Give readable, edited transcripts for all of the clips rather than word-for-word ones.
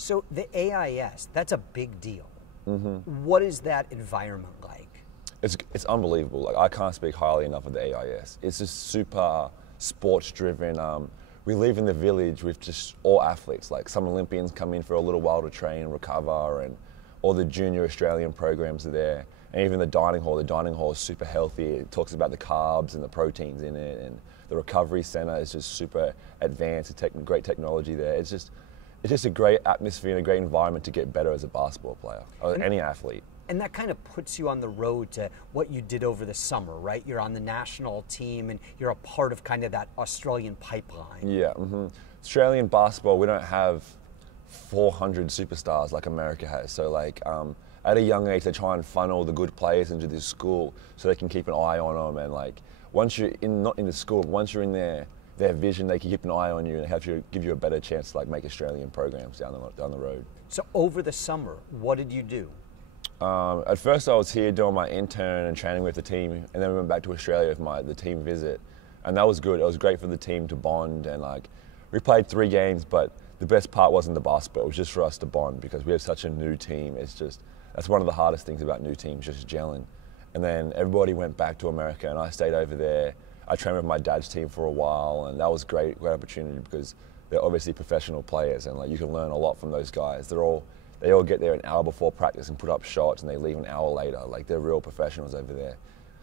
So the AIS, that's a big deal. Mm-hmm. What is that environment like? It's unbelievable. Like, I can't speak highly enough of the AIS. It's just super sports driven. We live in the village with just all athletes. Like, some Olympians come in for a little while to train and recover, and all the junior Australian programs are there. And even the dining hall is super healthy. It talks about the carbs and the proteins in it, and the recovery center is just super advanced, great technology there. It's just a great atmosphere and a great environment to get better as a basketball player, or any athlete. And that kind of puts you on the road to what you did over the summer, right? You're on the national team and you're a part of kind of that Australian pipeline. Yeah, Australian basketball, we don't have 400 superstars like America has. So like, at a young age, they try and funnel the good players into this school so they can keep an eye on them. And like, once you're not in the school, once you're in their vision, they can keep an eye on you and give you a better chance to like make Australian programs down the road. So over the summer, what did you do? At first I was here doing my intern and training with the team, and then we went back to Australia with the team visit. And that was good. It was great for the team to bond, and like, we played 3 games, but the best part wasn't the basketball. It was just for us to bond because we have such a new team. That's one of the hardest things about new teams, just gelling. And then everybody went back to America and I stayed over there. I trained with my dad's team for a while, and that was great opportunity because they're obviously professional players, and like, you can learn a lot from those guys. They all get there an hour before practice and put up shots, and they leave an hour later. Like, they're real professionals over there.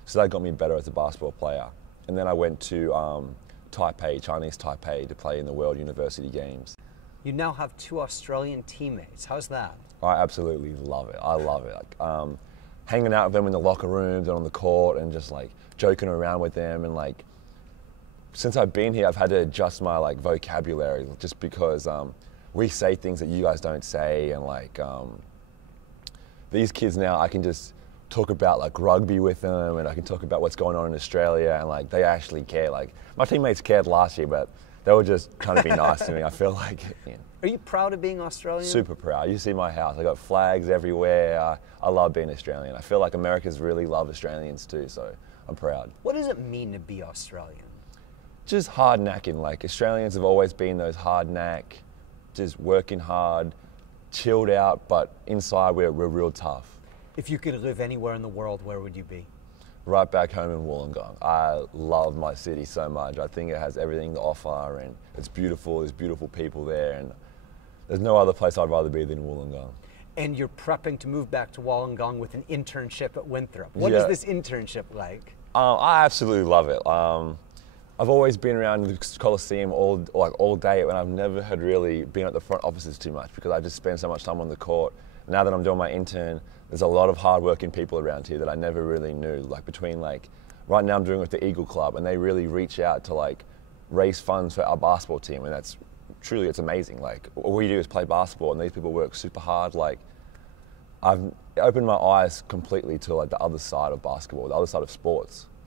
So that got me better as a basketball player. And then I went to Chinese Taipei, to play in the World University Games. You now have 2 Australian teammates. How's that? I absolutely love it. I love it. Like, hanging out with them in the locker rooms and on the court, and just like joking around with them. And like, since I've been here, I've had to adjust my like vocabulary, just because we say things that you guys don't say, and like, these kids now, I can just talk about like rugby with them, and I can talk about what's going on in Australia, and like, they actually care. Like, my teammates cared last year, but they were just trying to be nice to me. I feel like. Are you proud of being Australian? Super proud. You see my house, I got flags everywhere. I love being Australian. I feel like Americans really love Australians too, so I'm proud. What does it mean to be Australian? Just hard knacking. Like, Australians have always been those hard knack, just working hard, chilled out, but inside we're real tough. If you could live anywhere in the world, where would you be? Right back home in Wollongong. I love my city so much. I think it has everything to offer, and it's beautiful. There's beautiful people there, and there's no other place I'd rather be than Wollongong. And you're prepping to move back to Wollongong with an internship at Winthrop. What is this internship like? I absolutely love it. I've always been around the Coliseum all day, and I've never had really been at the front offices too much because I just spend so much time on the court. Now that I'm doing my intern, there's a lot of hard-working people around here that I never really knew. Like, right now I'm doing it with the Eagle Club, and they really reach out to like raise funds for our basketball team, and it's amazing. Like, all we do is play basketball, and these people work super hard. Like, I've opened my eyes completely to like the other side of basketball, the other side of sports.